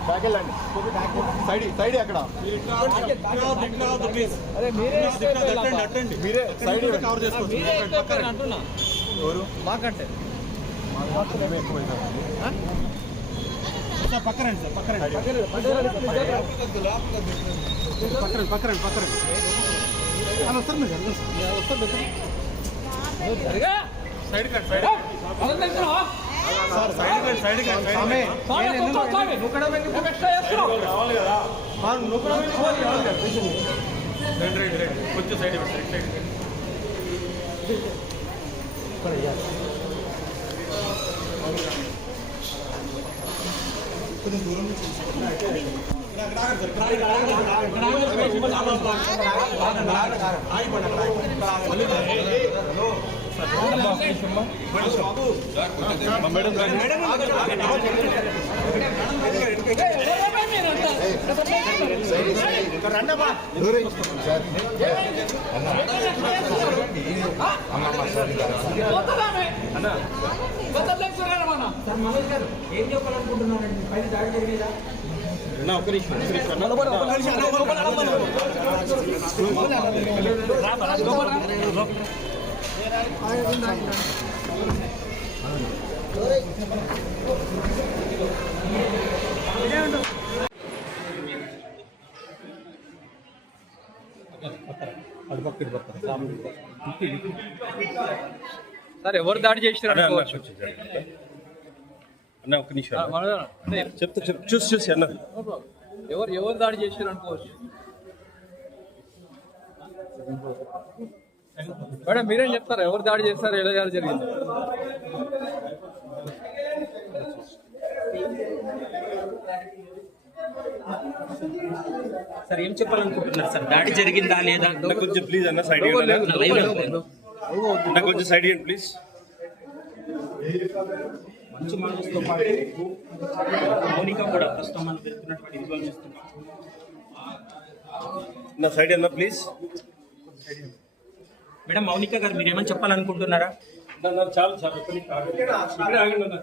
back వెళ్ళండి side అక్కడ మీరే సైడ్ కవర్ చేసుకోవచ్చు అంటున్నా ఎవరు మాకంటే పక్కరండి సార్ పక్కరండి వస్తారు మీరు సైడ్ కొంచెం సైడ్ కొంచెం దూరం ఏం చెప్పాలనుకుంటున్నారండి పైన దాడి జరిగేదా సార్ ఎవరు దాడి చేసినారు అనుకోవచ్చు అన్న ఒక నిమిషం చెప్తా చూసి అన్న ఎవరు దాడి చేసినారు అనుకోవచ్చు మేడం మీరేం చెప్తారా ఎవరు దాడి చేస్తారు ఎలా దాడి జరిగింది సార్ ఏం చెప్పాలనుకుంటున్నారు సార్ దాడి జరిగిందా లేదా కొంచెం ప్లీజ్ అన్న సైడ్ కొంచెం సైడ్ ఇవ్వండి ప్లీజ్ మంచి మనసుతో పాటు మౌనిక కూడా ప్రస్తుతం మనం వెళ్తున్నటువంటి విజువల్ చూస్తున్నాం నా సైడ్ అన్న ప్లీజ్ మేడం మౌనిక గారు మీరు ఏమని చెప్పాలనుకుంటున్నారా చాలు సార్ ఇక్కడ ఆగండి